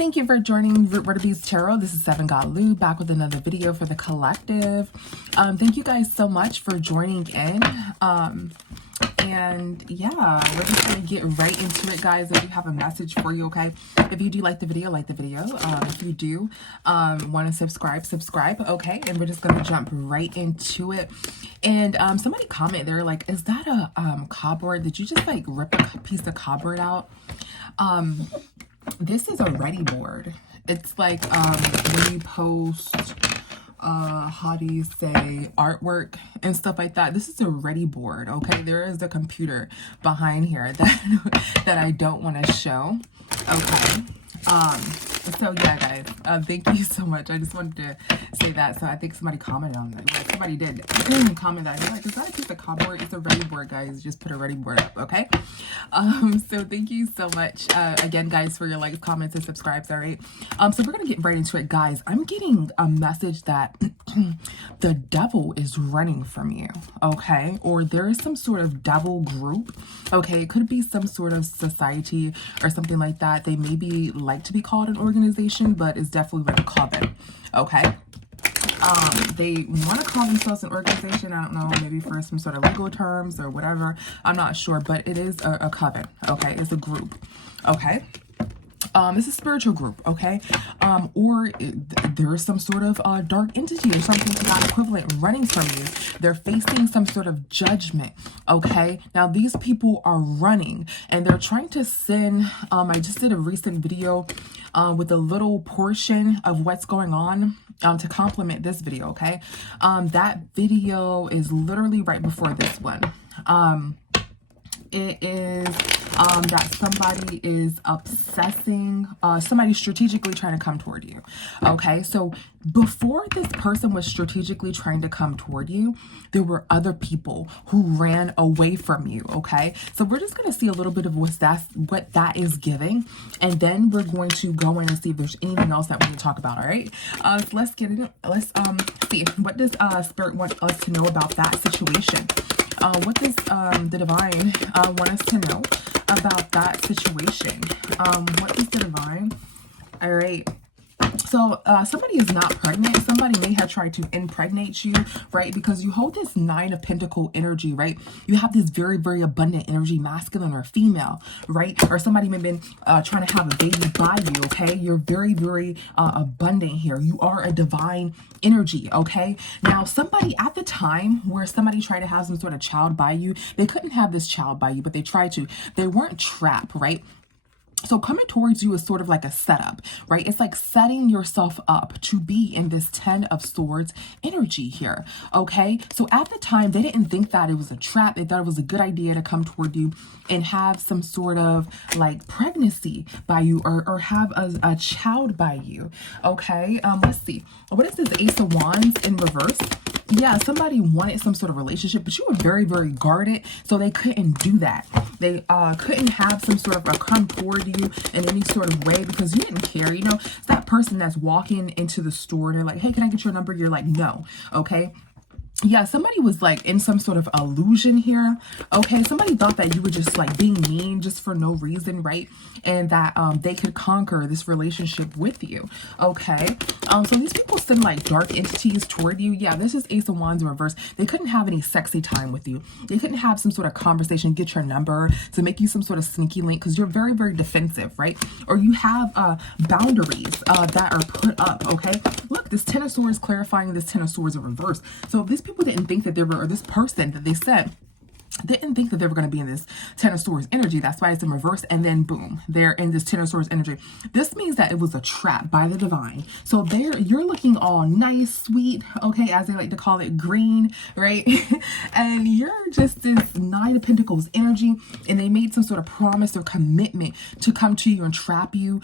Thank you for joining Root Word of Beast Tarot. This is MK.Ultra back with another video for the collective. Thank you guys so much for joining in. And yeah, we're just gonna get right into it, guys. I do have a message for you, okay? If you do like the video, like the video. If you do want to subscribe, okay? And we're just gonna jump right into it. And somebody comment there, like, is that a cardboard? Did you just like rip a piece of cardboard out? This is a ready board. It's like when you post how do you say, artwork and stuff like that. This is a ready board, okay? There is the computer behind here that I don't want to show, okay? So yeah, guys, thank you so much. I just wanted to say that. So I think somebody commented on that. Like, somebody did comment that. They're like, is that a piece of cardboard? It's a ready board, guys. Just put a ready board up, okay? So thank you so much again, guys, for your likes, comments, and subscribes. All right. So we're gonna get right into it, guys. I'm getting a message that the devil is running from you, okay? Or there is some sort of devil group, okay? It could be some sort of society or something like that. They maybe like to be called an organization, but it's definitely like a coven, okay? They want to call themselves an organization. I don't know, maybe for some sort of legal terms or whatever. I'm not sure, but it is a coven, okay? It's a group, okay? It's a spiritual group, okay? Or there is some sort of dark entity or something to that equivalent running from you. They're facing some sort of judgment, okay? Now, these people are running and they're trying to send, I just did a recent video with a little portion of what's going on to complement this video, okay? That video is literally right before this one. It is that somebody is obsessing, somebody strategically trying to come toward you, okay? So before this person was strategically trying to come toward you, there were other people who ran away from you, okay? So we're just going to see a little bit of what that is giving, and then we're going to go in and see if there's anything else that we can talk about, all right? So let's get into it. Let's see, what does Spirit want us to know about that situation? What does the divine want us to know about that situation? What is the divine? All right. So somebody is not pregnant. Somebody may have tried to impregnate you, right? Because you hold this 9 of Pentacle energy, right? You have this very, very abundant energy, masculine or female, right? Or somebody may have been trying to have a baby by you, okay? You're very, very abundant here. You are a divine energy, okay? Now, somebody at the time where somebody tried to have some sort of child by you, they couldn't have this child by you, but they tried to. They weren't trapped, right? So coming towards you is sort of like a setup, right? It's like setting yourself up to be in this 10 of Swords energy here, okay? So at the time, they didn't think that it was a trap. They thought it was a good idea to come toward you and have some sort of like pregnancy by you or have a child by you, okay? Let's see. What is this Ace of Wands in reverse? Yeah, somebody wanted some sort of relationship, but you were very, very guarded, so they couldn't do that. They couldn't have some sort of a come toward you in any sort of way because you didn't care. You know, it's that person that's walking into the store and they're like, hey, can I get your number? You're like, no, okay? Yeah, somebody was like in some sort of illusion here, okay? Somebody thought that you were just like being mean just for no reason, right? And that they could conquer this relationship with you, okay? So these people send like dark entities toward you. Yeah, this is Ace of Wands in reverse. They couldn't have any sexy time with you. They couldn't have some sort of conversation, get your number to make you some sort of sneaky link because you're very, very defensive, right? Or you have boundaries that are put up, okay? Look, this 10 of Swords clarifying this 10 of Swords in reverse. So if these people didn't think that they were, or this person that they said, didn't think that they were going to be in this 10 of Swords energy. That's why it's in reverse. And then boom, they're in this 10 of Swords energy. This means that it was a trap by the divine. So you're looking all nice, sweet, okay, as they like to call it, green, right? And you're just this 9 of Pentacles energy, and they made some sort of promise or commitment to come to you and trap you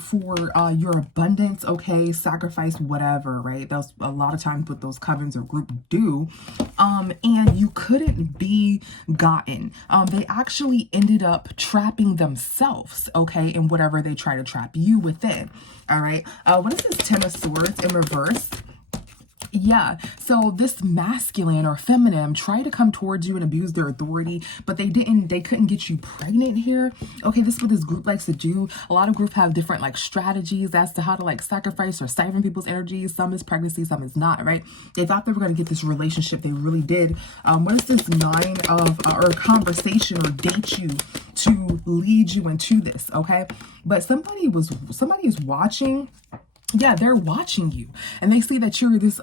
for your abundance, okay, sacrifice, whatever, right? That's a lot of times what those covens or group do. And you couldn't be gotten. They actually ended up trapping themselves, okay, in whatever they try to trap you within. All right. What is this 10 of Swords in reverse? Yeah, so this masculine or feminine tried to come towards you and abuse their authority, but they couldn't get you pregnant here. Okay, this is what this group likes to do. A lot of groups have different like strategies as to how to like sacrifice or siphon people's energies. Some is pregnancy, some is not, right? They thought they were going to get this relationship. They really did. What is this nine of, or conversation or date you to lead you into this, okay? But somebody is watching. Yeah, they're watching you and they see that you're this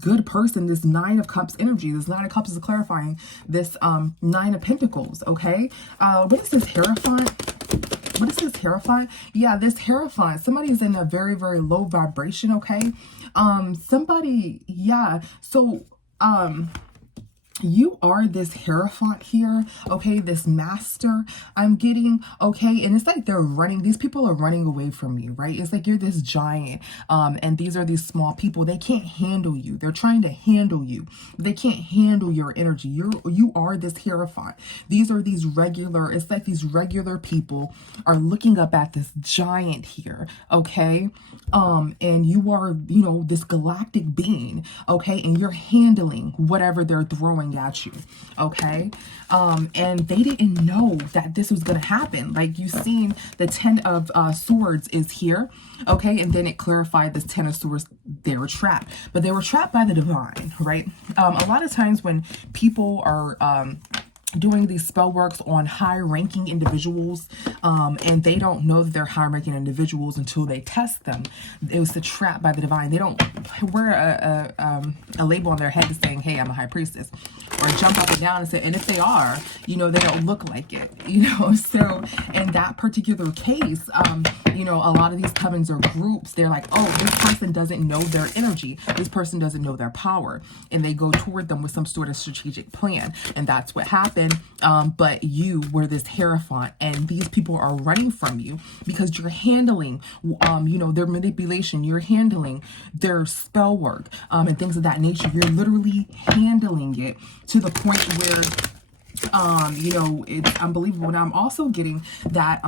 good person, this Nine of Cups energy. This Nine of Cups is clarifying this Nine of Pentacles, okay? What is this Hierophant? What is this Hierophant? Yeah, this Hierophant, somebody's in a very, very low vibration, okay? Somebody, yeah, so you are this Hierophant here, okay, this master I'm getting, okay, and it's like they're running, these people are running away from you, right? It's like you're this giant, and these are these small people. They can't handle you. They're trying to handle you. They can't handle your energy. You are this Hierophant. These are these regular, it's like these regular people are looking up at this giant here, okay? And you are, you know, this galactic being, okay, and you're handling whatever they're throwing at you, okay? And they didn't know that this was going to happen. Like, you've seen the 10 of swords is here, okay? And then it clarified this 10 of swords, they were trapped, but they were trapped by the divine, right? A lot of times when people are doing these spell works on high-ranking individuals, and they don't know that they're high-ranking individuals until they test them. It was the trap by the divine. They don't wear a label on their head saying, hey, I'm a high priestess, or jump up and down and say, and if they are, you know, they don't look like it, you know. So in that particular case, you know, a lot of these covens or groups, they're like, oh, this person doesn't know their energy, this person doesn't know their power, and they go toward them with some sort of strategic plan, and that's what happened. But you were this Hierophant, and these people are running from you because you're handling, you know, their manipulation. You're handling their spell work, and things of that nature. You're literally handling it to the point where, you know, it's unbelievable. And I'm also getting that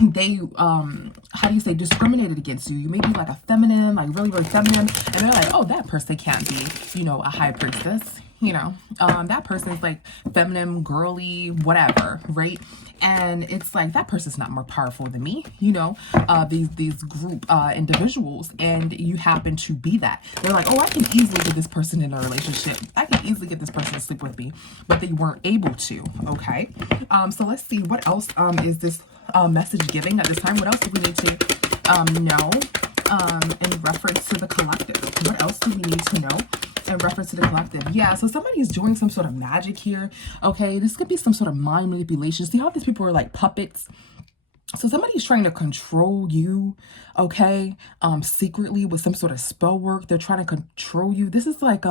they, how do you say, discriminated against you. You may be like a feminine, like really, really feminine, and they're like, oh, that person can't be, you know, a high priestess. You know, that person is like feminine, girly, whatever, right? And it's like, that person's not more powerful than me, you know, these group individuals, and you happen to be that. They're like, oh, I can easily get this person in a relationship. I can easily get this person to sleep with me, but they weren't able to, okay? So let's see, what else is this message giving at this time? What else do we need to know in reference to the collective? What else do we need to know in reference to the collective? Yeah, so somebody's doing some sort of magic here, okay? This could be some sort of mind manipulation. See how these people are like puppets? So somebody's trying to control you, okay, secretly with some sort of spell work. They're trying to control you. This is like,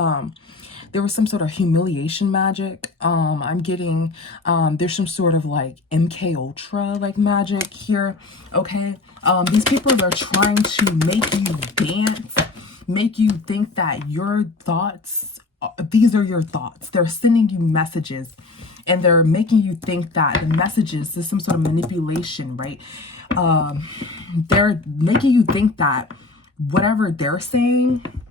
there was some sort of humiliation magic. I'm getting, there's some sort of like MK.Ultra like magic here, okay? These people are trying to make you dance, make you think that your thoughts, these are your thoughts. They're sending you messages, and they're making you think that the messages is some sort of manipulation, right? They're making you think that whatever they're saying,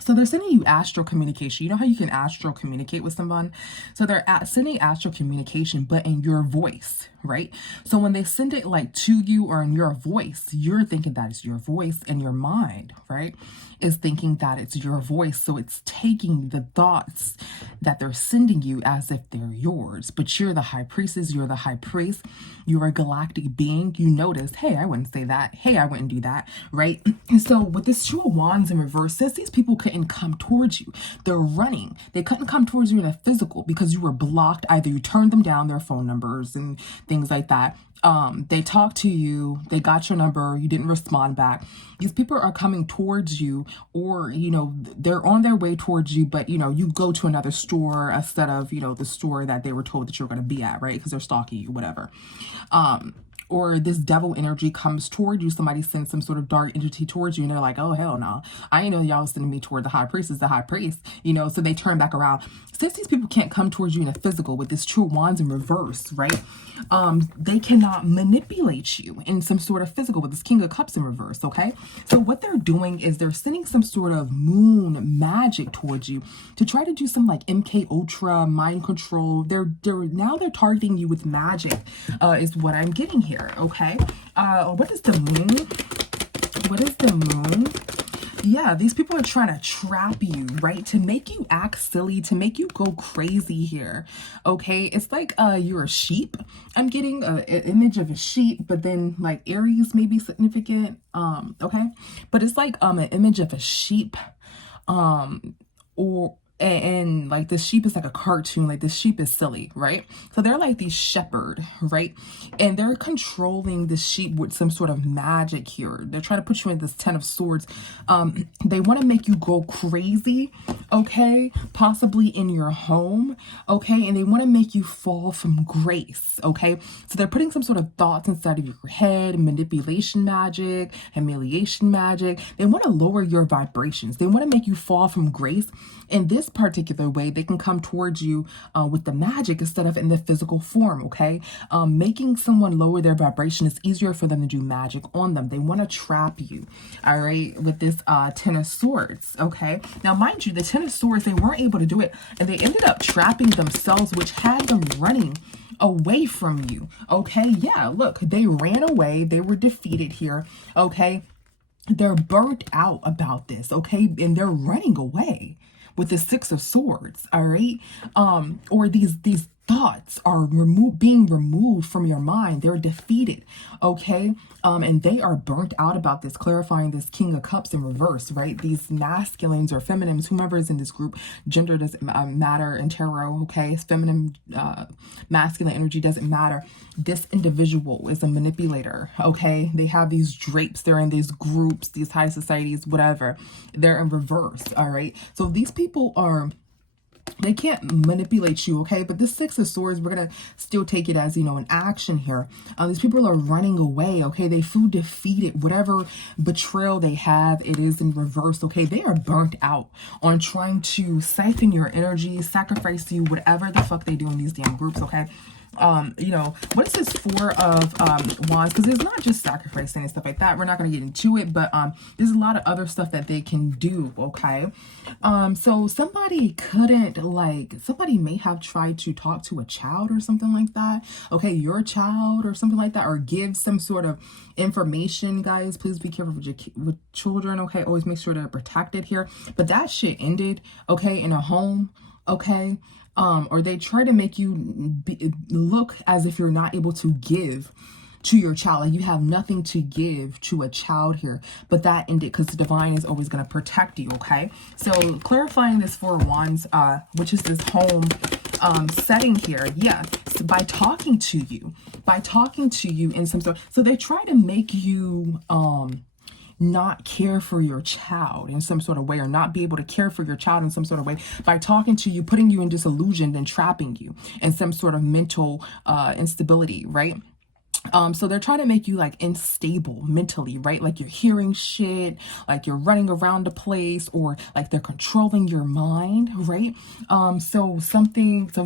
so they're sending you astral communication. You know how you can astral communicate with someone? So they're sending astral communication, but in your voice, right? So when they send it like to you or in your voice, you're thinking that it's your voice, and your mind, right, is thinking that it's your voice. So it's taking the thoughts that they're sending you as if they're yours. But you're the high priestess, you're the high priest, you're a galactic being. You notice, hey, I wouldn't say that. Hey, I wouldn't do that, right? And so with this Two of Wands in reverse, since these people couldn't come towards you, they're running. They couldn't come towards you in a physical because you were blocked. Either you turned them down, their phone numbers and things like that. They talked to you, they got your number, you didn't respond back. These people are coming towards you, or, you know, they're on their way towards you, but, you know, you go to another store instead of, you know, the store that they were told that you're going to be at, right? Because they're stalking you, whatever. or this devil energy comes toward you, somebody sends some sort of dark entity towards you, and they're like, oh, hell no. I ain't know y'all was sending me toward the high priest. Is the high priest, you know, so they turn back around. Since these people can't come towards you in a physical with this Two of Wands in reverse, right? They cannot manipulate you in some sort of physical with this King of Cups in reverse, okay? So what they're doing is they're sending some sort of moon magic towards you to try to do some like MK.Ultra mind control. They're targeting you with magic, is what I'm getting here, okay? What is the moon? What is the moon? Yeah, these people are trying to trap you, right? To make you act silly, to make you go crazy here, okay? It's like you're a sheep. I'm getting an image of a sheep, but then like Aries may be significant, okay? But it's like an image of a sheep, or and like this sheep is like a cartoon, like this sheep is silly, right? So they're like these shepherd, right? And they're controlling the sheep with some sort of magic here. They're trying to put you in this 10 of swords. They want to make you go crazy, okay? Possibly in your home, okay? And they want to make you fall from grace, okay? So they're putting some sort of thoughts inside of your head, manipulation magic, humiliation magic. They want to lower your vibrations. They want to make you fall from grace. In this particular way, they can come towards you with the magic instead of in the physical form, okay? Making someone lower their vibration is easier for them to do magic on them. They want to trap you, all right, with this 10 of swords, okay? Now, mind you, the 10 of swords, they weren't able to do it, and they ended up trapping themselves, which had them running away from you, okay? Yeah, look, they ran away. They were defeated here, okay? They're burnt out about this, okay? And they're running away with the 6 of swords, all right? Or these thoughts are being removed from your mind. They're defeated, okay? And they are burnt out about this, clarifying this King of Cups in reverse, right? These masculines or feminines, whomever is in this group, gender doesn't matter in tarot, okay? Feminine, masculine energy doesn't matter. This individual is a manipulator, okay? They have these drapes. They're in these groups, these high societies, whatever. They're in reverse, all right? So these people are... they can't manipulate you, okay? But this 6 of swords, we're going to still take it as, you know, an action here. These people are running away, okay? They feel defeated. Whatever betrayal they have, it is in reverse, okay? They are burnt out on trying to siphon your energy, sacrifice you, whatever the fuck they do in these damn groups, okay? You know, what is this 4 of wands? Because it's not just sacrificing and stuff like that. We're not going to get into it, but there's a lot of other stuff that they can do, okay? So somebody somebody may have tried to talk to a child or something like that, okay? Your child or something like that, or give some sort of information, guys. Please be careful with children, okay? Always make sure they're protected here. But that shit ended, okay, in a home, okay? Or they try to make you look as if you're not able to give to your child. Like you have nothing to give to a child here. But that ended because the divine is always going to protect you, okay? So clarifying this 4 of wands, which is this home setting here. Yeah, so by talking to you in some sort. So they try to make you... not care for your child in some sort of way, or not be able to care for your child in some sort of way by talking to you, putting you in disillusion and trapping you in some sort of mental instability, right? So they're trying to make you like unstable mentally, right? Like you're hearing shit, like you're running around the place, or like they're controlling your mind, right? So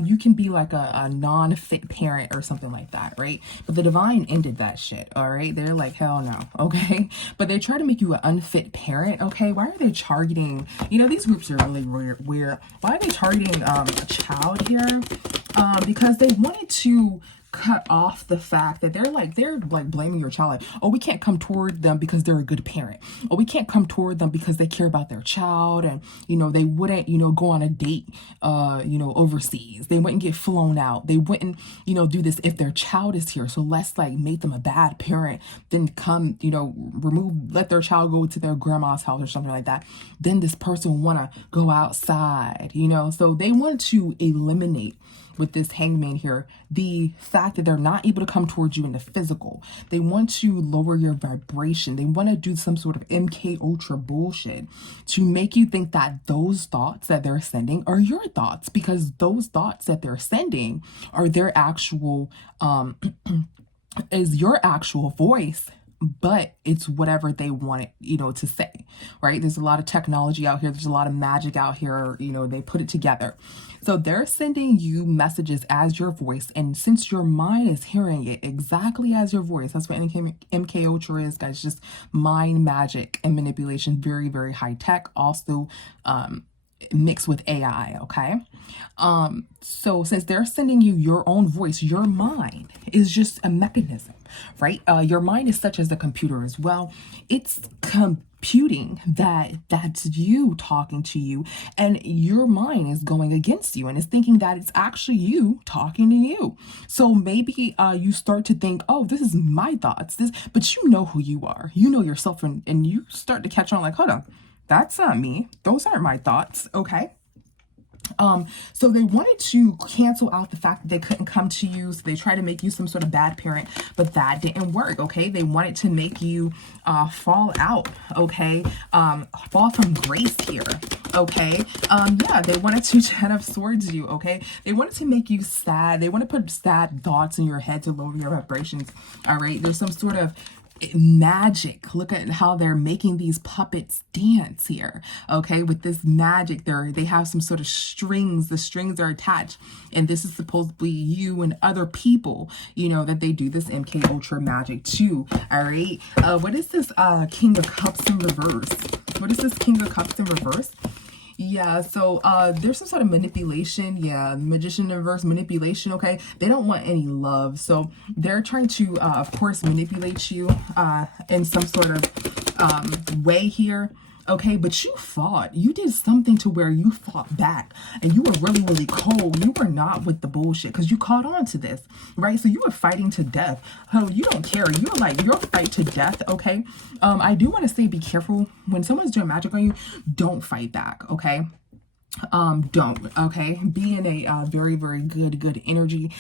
you can be like a non-fit parent or something like that, right? But the divine ended that shit, all right? They're like, hell no, okay? But they try to make you an unfit parent, okay? Why are they targeting, you know, these groups are really weird. Why are they targeting a child here? Because they wanted to cut off the fact that they're like blaming your child, like, oh, we can't come toward them because they're a good parent, or we can't come toward them because they care about their child, and you know, they wouldn't, you know, go on a date you know, overseas, they wouldn't get flown out, they wouldn't, you know, do this if their child is here, so let's like make them a bad parent, then come, you know, let their child go to their grandma's house or something like that, then this person want to go outside, you know. So they want to eliminate, with this hangman here, the fact that they're not able to come towards you in the physical. They want to lower your vibration. They want to do some sort of MK.Ultra bullshit to make you think that those thoughts that they're sending are your thoughts, because those thoughts that they're sending are their actual is your actual voice, but it's whatever they want it, to say, right? There's a lot of technology out here. There's a lot of magic out here. They put it together. So they're sending you messages as your voice. And since your mind is hearing it exactly as your voice, that's what MK.Ultra is, guys. Just mind magic and manipulation. Very, very high tech. Also, mixed with AI, okay? So since they're sending you your own voice, your mind is just a mechanism, right? Your mind is such as a computer as well. It's computing that's you talking to you, and your mind is going against you and it's thinking that it's actually you talking to you. So maybe you start to think, oh, this is my thoughts, but you know who you are, you know yourself, and you start to catch on like, hold on, that's not me. Those aren't my thoughts. Okay. So they wanted to cancel out the fact that they couldn't come to you. So they tried to make you some sort of bad parent, but that didn't work. Okay. They wanted to make you, fall out. Okay. Fall from grace here. Okay. Yeah, they wanted to Ten of Swords you. Okay. They wanted to make you sad. They want to put sad thoughts in your head to lower your vibrations. All right. There's some sort of magic. Look at how they're making these puppets dance here. Okay, with this magic, they have some sort of strings. The strings are attached, and this is supposed to be you and other people, that they do this MK.Ultra magic too. All right. What is this King of Cups in reverse? What is this King of Cups in reverse? Yeah, so there's some sort of manipulation. Yeah, magician in reverse, manipulation. Okay, they don't want any love, so they're trying to, of course, manipulate you in some sort of way here. Okay, but you fought. You did something to where you fought back, and you were really, really cold. You were not with the bullshit because you caught on to this, right? So you were fighting to death. Oh, you don't care. You're fight to death. Okay. I do want to say, be careful when someone's doing magic on you. Don't fight back. Okay. Don't. Okay, be in a very, very good energy.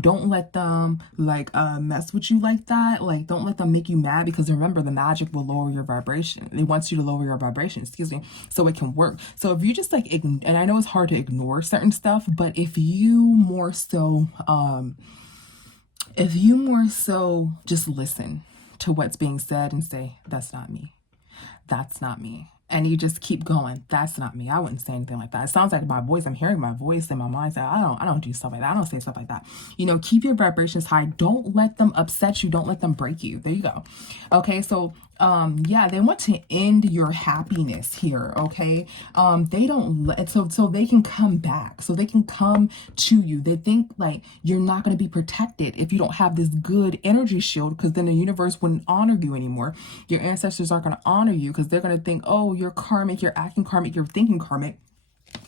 Don't let them mess with you like that. Like, don't let them make you mad, because remember, the magic will lower your vibration. It wants you to lower your vibration, excuse me, so it can work. So if you just and I know it's hard to ignore certain stuff, but if you more so just listen to what's being said and say, that's not me, that's not me, and you just keep going, that's not me, I wouldn't say anything like that. It sounds like my voice, I'm hearing my voice in my mind say, I don't do stuff like that, I don't say stuff like that. Keep your vibrations high. Don't let them upset you. Don't let them break you. There you go. Okay, so yeah, they want to end your happiness here. Okay, they don't let so they can come back, so they can come to you. They think like you're not going to be protected if you don't have this good energy shield, because then the universe wouldn't honor you anymore. Your ancestors aren't going to honor you because they're going to think, oh, you're karmic, you're acting karmic, you're thinking karmic.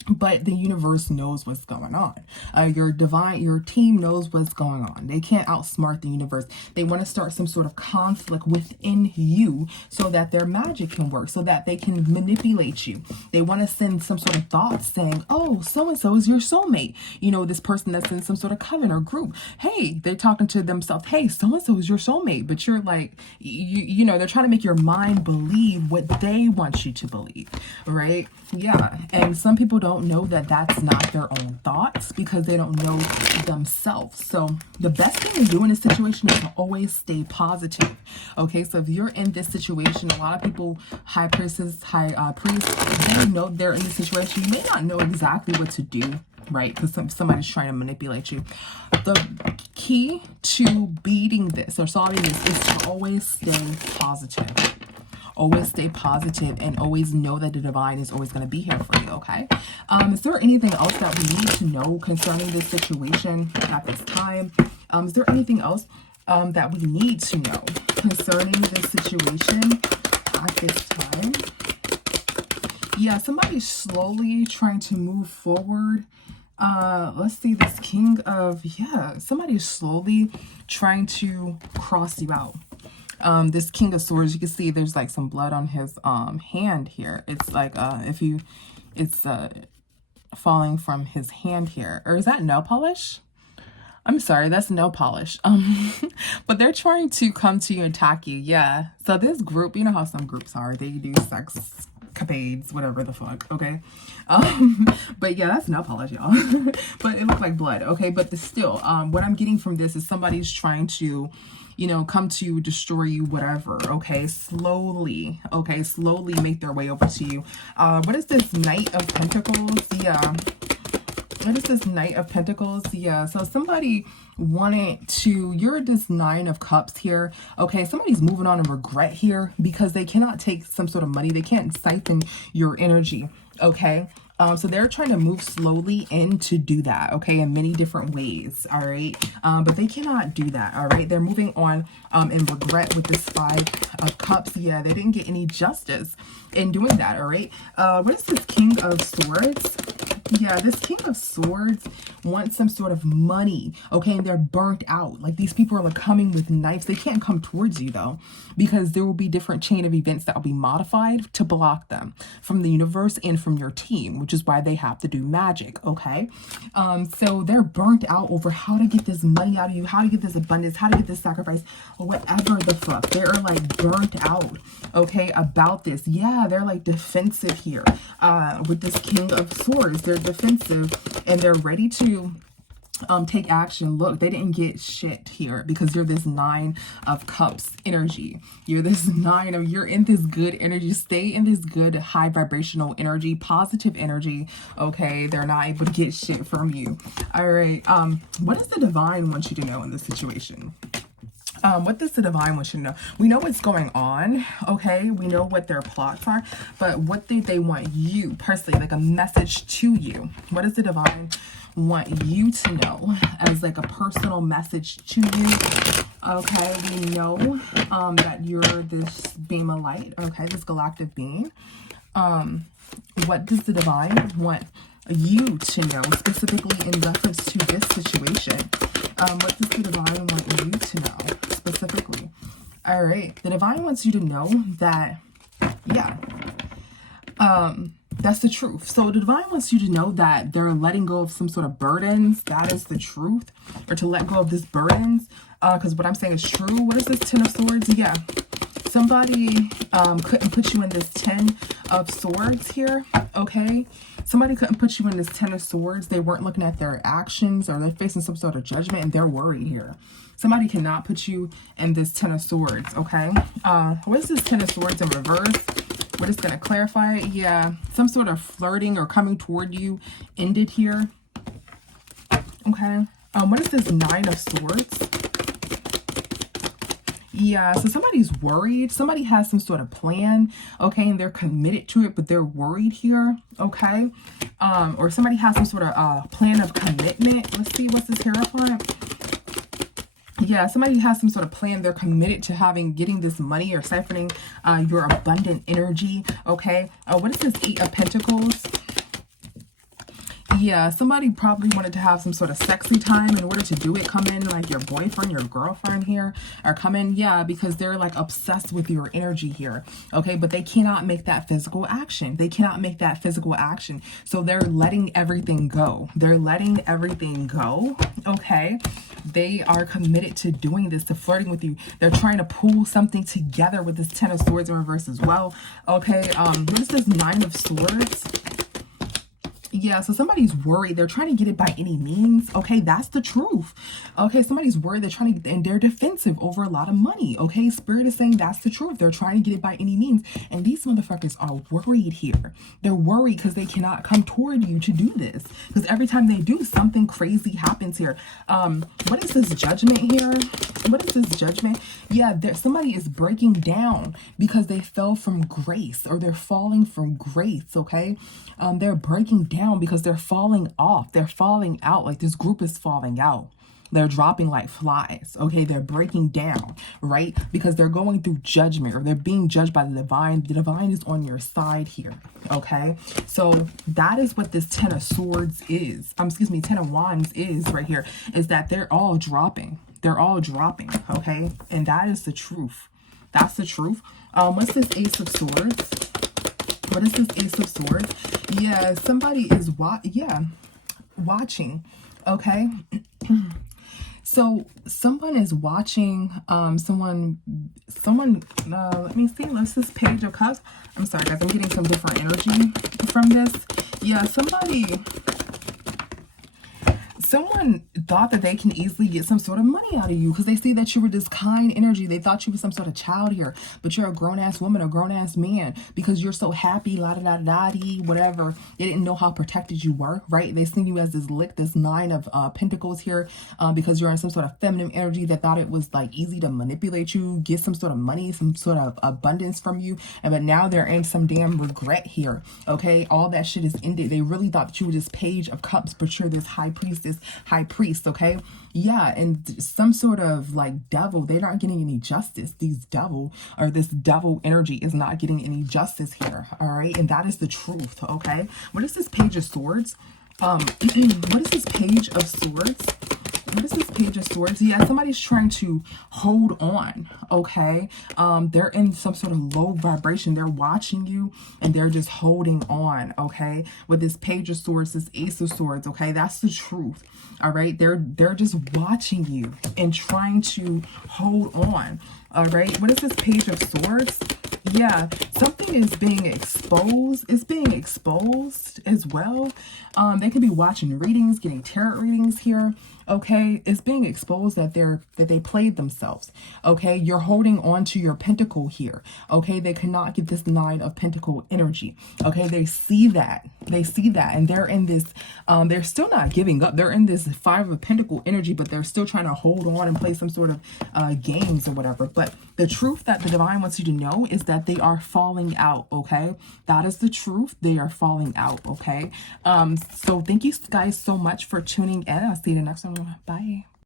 But the universe knows what's going on. Your team knows what's going on. They can't outsmart the universe. They want to start some sort of conflict within you so that their magic can work, so that they can manipulate you. They want to send some sort of thoughts saying, oh, so-and-so is your soulmate. This person that's in some sort of coven or group. Hey, they're talking to themselves. Hey, so-and-so is your soulmate. But you're like, they're trying to make your mind believe what they want you to believe, right? Yeah, and some people don't know that that's not their own thoughts because they don't know themselves. So the best thing to do in this situation is to always stay positive. Okay, so if you're in this situation, a lot of people, high priestess, high priest, they know they're in this situation. You may not know exactly what to do, right? Because somebody's trying to manipulate you. The key to beating this or solving this is to always stay positive. Always stay positive and always know that the divine is always going to be here for you, okay? Is there anything else that we need to know concerning this situation at this time? Is there anything else that we need to know concerning this situation at this time? Yeah, somebody's slowly trying to move forward. Let's see, this King of, somebody's slowly trying to cross you out. This King of Swords, you can see there's like some blood on his hand here. It's like it's falling from his hand here. Or is that nail polish? I'm sorry, that's nail polish. But they're trying to come to you and attack you. Yeah. So this group, you know how some groups are. They do sex capades, whatever the fuck, okay? But yeah, that's nail polish, y'all. But it looked like blood, okay? But still, what I'm getting from this is somebody's trying to, you know, come to destroy you, whatever, okay? Slowly, okay? Slowly make their way over to you. What is this Knight of Pentacles? Yeah. What is this Knight of Pentacles? Yeah, so somebody wanted to, you're this Nine of Cups here. Okay, somebody's moving on in regret here because they cannot take some sort of money. They can't siphon your energy, okay? So they're trying to move slowly in to do that, okay, in many different ways, all right? But they cannot do that, all right? They're moving on in regret with this Five of Cups. Yeah, they didn't get any justice in doing that, all right? What is this King of Swords? Yeah, this King of Swords wants some sort of money, okay, and they're burnt out. Like, these people are like coming with knives. They can't come towards you, though, because there will be different chain of events that will be modified to block them from the universe and from your team, which is why they have to do magic, okay? So they're burnt out over how to get this money out of you, how to get this abundance, how to get this sacrifice, or whatever the fuck. They're like burnt out, okay, about this. Yeah, they're like defensive here with this King of Swords. They're defensive and they're ready to take action. Look, they didn't get shit here because you're this Nine of Cups energy. You're this you're in this good energy. Stay in this good high vibrational energy, positive energy, okay? They're not able to get shit from you. All right, what does the divine want you to know in this situation? What does the divine want you to know? We know what's going on, okay? We know what their plots are, but what do they want you personally, like a message to you? What does the divine want you to know as like a personal message to you? Okay, we know that you're this beam of light, okay, this galactic being. What does the divine want you to know specifically in reference to this situation? What does the divine want you to know specifically? All right, the divine wants you to know that, yeah, that's the truth. So the divine wants you to know that they're letting go of some sort of burdens. That is the truth, or to let go of this burdens, because what I'm saying is true. What is this Ten of Swords? Yeah, somebody couldn't put you in this Ten of Swords here, okay? Somebody couldn't put you in this Ten of Swords. They weren't looking at their actions, or they're facing some sort of judgment and they're worried here. Somebody cannot put you in this Ten of Swords, okay? What is this Ten of Swords in reverse? What is going to clarify it? Yeah, some sort of flirting or coming toward you ended here, okay? What is this Nine of Swords? Yeah, so somebody's worried. Somebody has some sort of plan, okay, and they're committed to it, but they're worried here, okay? Or somebody has some sort of plan of commitment. Let's see, what's this Hierophant? Yeah, somebody has some sort of plan. They're committed to getting this money or siphoning your abundant energy, okay? What is this Eight of Pentacles? Yeah, somebody probably wanted to have some sort of sexy time in order to do it. Come in like your boyfriend, your girlfriend here, or come in, yeah, because they're like obsessed with your energy here, okay? But they cannot make that physical action. They cannot make that physical action. So they're letting everything go. They're letting everything go, okay? They are committed to doing this, to flirting with you. They're trying to pull something together with this Ten of Swords in reverse as well, okay? What is this Nine of Swords? Yeah, so somebody's worried. They're trying to get it by any means. Okay, that's the truth. Okay, somebody's worried. They're trying to, and they're defensive over a lot of money. Okay, Spirit is saying that's the truth. They're trying to get it by any means. And these motherfuckers are worried here. They're worried because they cannot come toward you to do this. Because every time they do, something crazy happens here. What is this Judgment here? What is this Judgment? Yeah, somebody is breaking down because they fell from grace, or they're falling from grace, okay? They're breaking down because they're falling off. They're falling out. Like, this group is falling out. They're dropping like flies, okay? They're breaking down, right? Because they're going through judgment, or they're being judged by the divine. The divine is on your side here, okay? So that is what this Ten of Swords is. Ten of Wands is right here, is that they're all dropping. They're all dropping, okay? And that is the truth. That's the truth. What's this Ace of Swords? What is this Ace of Swords? Yeah, somebody is watching, okay? So someone is watching, someone, let me see, what's this Page of Cups? I'm sorry guys, I'm getting some different energy from this. Yeah, someone thought that they can easily get some sort of money out of you because they see that you were this kind energy. They thought you were some sort of child here, but you're a grown-ass woman, a grown-ass man, because you're so happy, la-da-da-da-dee, whatever. They didn't know how protected you were, right? They seen you as this this nine of pentacles here, because you're in some sort of feminine energy. That thought it was like easy to manipulate you, get some sort of money, some sort of abundance from you. And but now they're in some damn regret here, okay? All that shit is ended. They really thought that you were this Page of Cups, but you're this high priest, okay? Yeah, and some sort of like devil, they're not getting any justice. These devil, or this devil energy is not getting any justice here, all right? And that is the truth, okay? What is this Page of Swords? What is this Page of Swords? What is this Page of Swords? Yeah, somebody's trying to hold on, okay? They're in some sort of low vibration. They're watching you and they're just holding on, okay? With this Page of Swords, this Ace of Swords, okay? That's the truth, all right? They're just watching you and trying to hold on, all right? What is this Page of Swords? Yeah, something is being exposed. It's being exposed as well. They could be watching readings, getting tarot readings here. Okay, it's being exposed that they played themselves. Okay, you're holding on to your pentacle here. Okay, they cannot get this Nine of Pentacle energy. Okay, they see that. They see that, and they're in this. They're still not giving up. They're in this Five of Pentacle energy, but they're still trying to hold on and play some sort of games or whatever. But the truth that the divine wants you to know is that they are falling out. Okay, that is the truth. They are falling out. Okay. So thank you guys so much for tuning in. I'll see you in the next one. Bye.